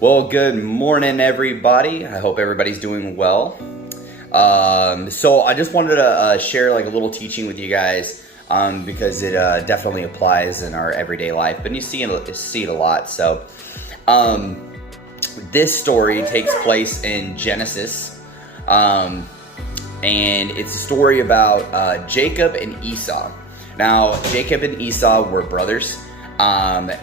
Well, good morning, everybody. I hope everybody's doing well. So I just wanted to share like a little teaching with you guys because it definitely applies in our everyday life, but you see it a lot. So this story takes place in Genesis, and it's a story about Jacob and Esau. Now, Jacob and Esau were brothers.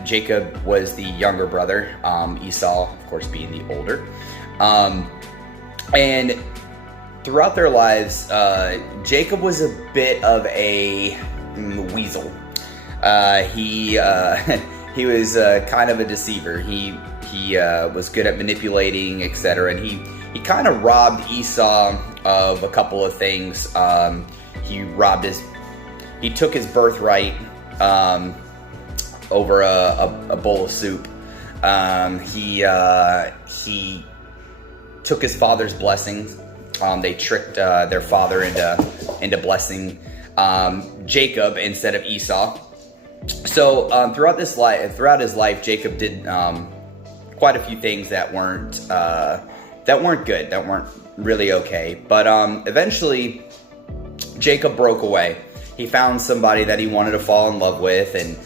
Jacob was the younger brother, Esau, of course, being the older. And throughout their lives, Jacob was a bit of a weasel. He was kind of a deceiver. He was good at manipulating, etc. And he kind of robbed Esau of a couple of things. He took his birthright over a bowl of soup. He took his father's blessings. They tricked their father into blessing Jacob instead of Esau. So throughout his life, Jacob did quite a few things that weren't good, that weren't really okay. But eventually, Jacob broke away. He found somebody that he wanted to fall in love with, and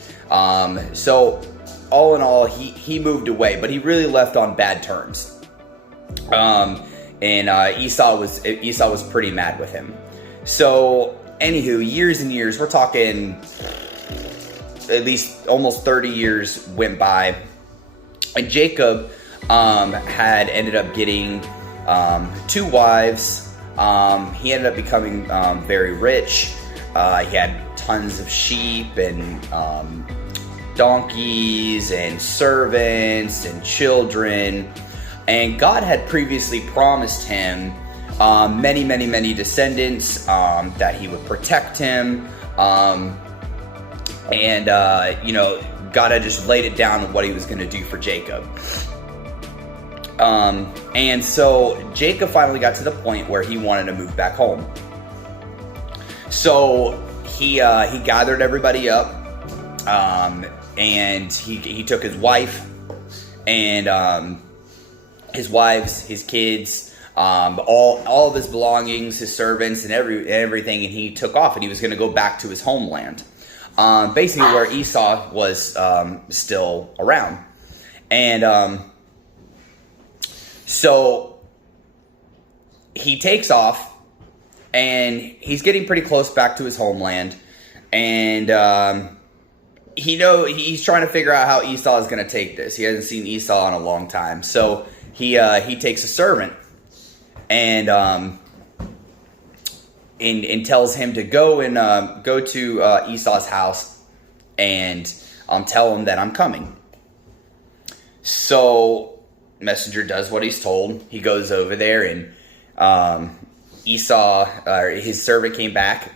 so all in all, he moved away, but he really left on bad terms. And Esau was pretty mad with him. So anywho, years and years, we're talking at least almost 30 years went by, and Jacob had ended up getting 2 wives. He ended up becoming very rich. He had tons of sheep and donkeys and servants and children. And God had previously promised him many descendants, that he would protect him. God had just laid it down on what he was going to do for Jacob. And so Jacob finally got to the point where he wanted to move back home. So he gathered everybody up, and he took his wife and his wives, his kids, all of his belongings, his servants, and everything, and he took off, and he was going to go back to his homeland, basically where Esau was still around. And so he takes off. And he's getting pretty close back to his homeland, and he's trying to figure out how Esau is going to take this. He hasn't seen Esau in a long time, so he takes a servant and tells him to go to Esau's house and tell him that I'm coming. So messenger does what he's told. He goes over there, and Esau, his servant, came back,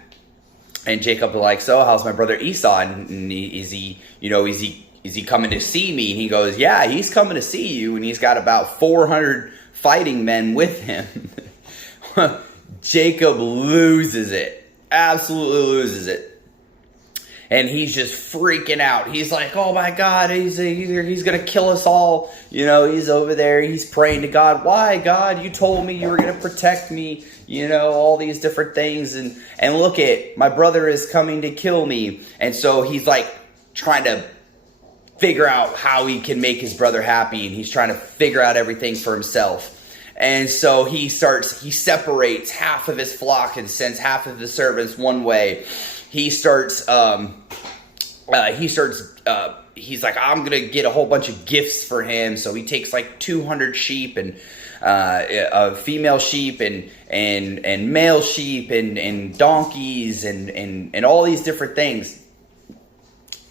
and Jacob was like, "So, how's my brother Esau? And is he coming to see me?" And he goes, "Yeah, he's coming to see you, and he's got about 400 fighting men with him." Jacob loses it, absolutely loses it, and he's just freaking out. He's like, "Oh my God, he's gonna kill us all." He's over there, he's praying to God. "Why, God? You told me you were gonna protect me. All these different things, and look at, my brother is coming to kill me." And so he's like trying to figure out how he can make his brother happy, and he's trying to figure out everything for himself. And so he separates half of his flock and sends half of the servants one way. He's like, "I'm going to get a whole bunch of gifts for him." So he takes like 200 sheep and female sheep and male sheep and donkeys and all these different things.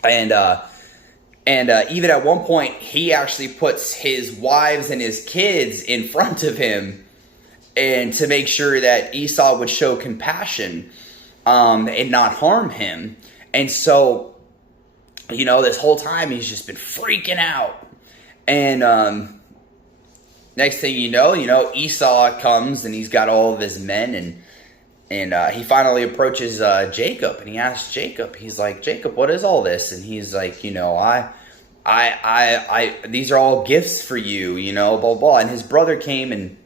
And even at one point, he actually puts his wives and his kids in front of him, and to make sure that Esau would show compassion and not harm him. And so, this whole time he's just been freaking out. And next thing you know, Esau comes, and he's got all of his men, and he finally approaches Jacob, and he asks Jacob, he's like, "Jacob, what is all this?" And he's like, these are all gifts for you, blah, blah, blah. And his brother came and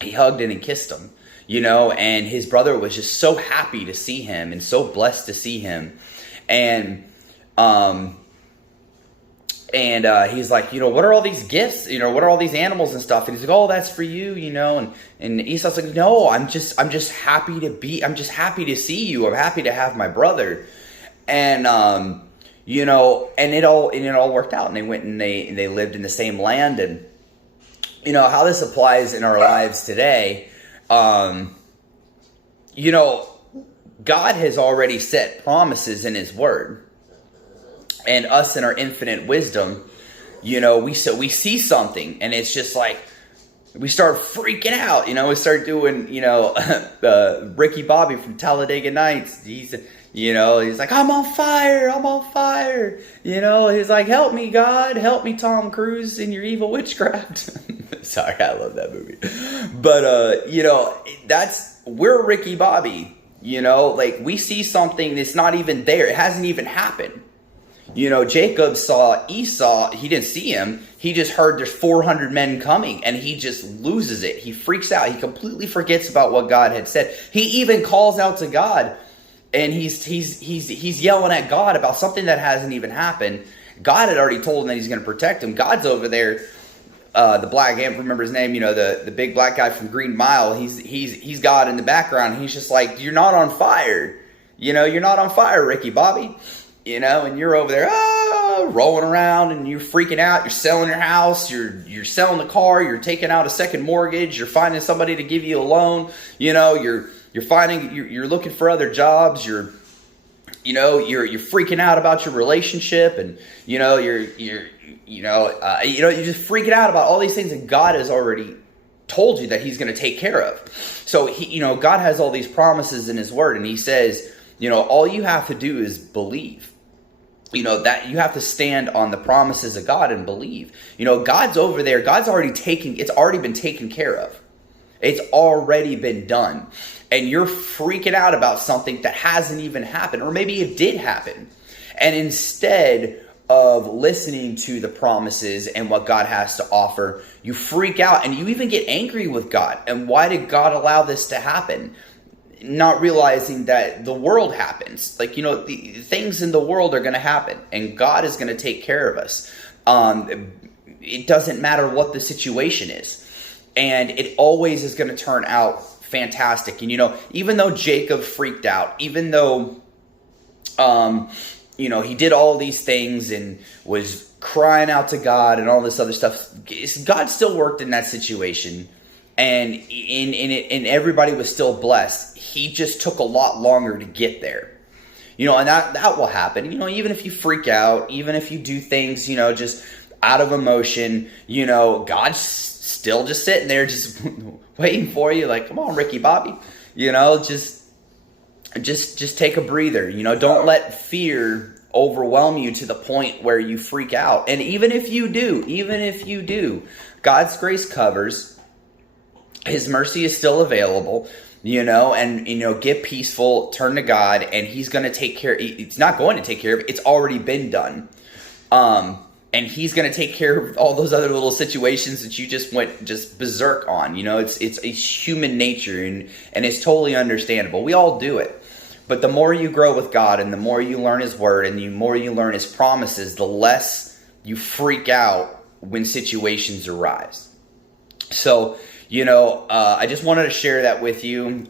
he hugged and he kissed him, and his brother was just so happy to see him and so blessed to see him. And, he's like, what are all these gifts? What are all these animals and stuff? And he's like, oh, that's for you, and Esau's like, no, I'm just happy to see you. I'm happy to have my brother. And, and it all worked out, and they went and they lived in the same land. And, how this applies in our lives today, God has already set promises in his word. And us in our infinite wisdom, we see something, and it's just like we start freaking out. We start doing, Ricky Bobby from Talladega Nights. He's like, I'm on fire. He's like, help me, God, help me, Tom Cruise, in your evil witchcraft. Sorry, I love that movie. But we're Ricky Bobby. Like, we see something that's not even there. It hasn't even happened. Jacob saw Esau. He didn't see him. He just heard there's 400 men coming, and he just loses it. He freaks out. He completely forgets about what God had said. He even calls out to God, and he's yelling at God about something that hasn't even happened. God had already told him that he's going to protect him. God's over there. The black, I can't remember his name. The big black guy from Green Mile. He's God in the background. He's just like, you're not on fire. You're not on fire, Ricky Bobby. And you're over there, rolling around, and you're freaking out. You're selling your house. You're selling the car. You're taking out a second mortgage. You're finding somebody to give you a loan. You're looking for other jobs. You're freaking out about your relationship, and you're just freaking out about all these things that God has already told you that he's going to take care of. So God has all these promises in his word, and he says, all you have to do is believe. That you have to stand on the promises of God and believe. God's over there. It's already been taken care of. It's already been done. And you're freaking out about something that hasn't even happened, or maybe it did happen. And instead of listening to the promises and what God has to offer, you freak out and you even get angry with God. And why did God allow this to happen? Not realizing that the world happens. Like, the things in the world are going to happen, and God is going to take care of us. It doesn't matter what the situation is. And it always is going to turn out fantastic. And, even though Jacob freaked out, even though, he did all these things and was crying out to God and all this other stuff, God still worked in that situation. And everybody was still blessed. He just took a lot longer to get there. And that will happen. Even if you freak out, even if you do things, just out of emotion, God's still just sitting there, just waiting for you. Like, come on, Ricky Bobby, just take a breather. Don't let fear overwhelm you to the point where you freak out. And even if you do, God's grace covers. His mercy is still available, and, get peaceful, turn to God, and he's going to take care. It's not going to take care of it. It's already been done. And he's going to take care of all those other little situations that you just went berserk on. It's human nature, and it's totally understandable. We all do it. But the more you grow with God, and the more you learn his word, and the more you learn his promises, the less you freak out when situations arise. So, I just wanted to share that with you.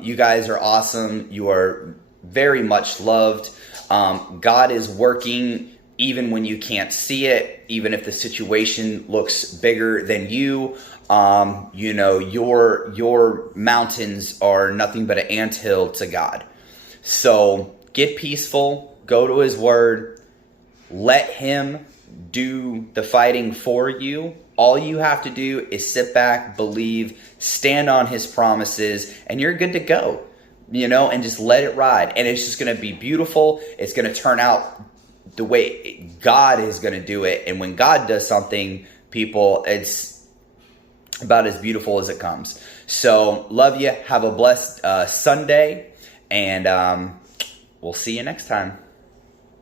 You guys are awesome. You are very much loved. God is working even when you can't see it, even if the situation looks bigger than you. Your mountains are nothing but an anthill to God. So get peaceful, go to his word, let him do the fighting for you. All you have to do is sit back, believe, stand on his promises, and you're good to go, and just let it ride. And it's just going to be beautiful. It's going to turn out the way God is going to do it. And when God does something, people, it's about as beautiful as it comes. So love you. Have a blessed Sunday, and we'll see you next time.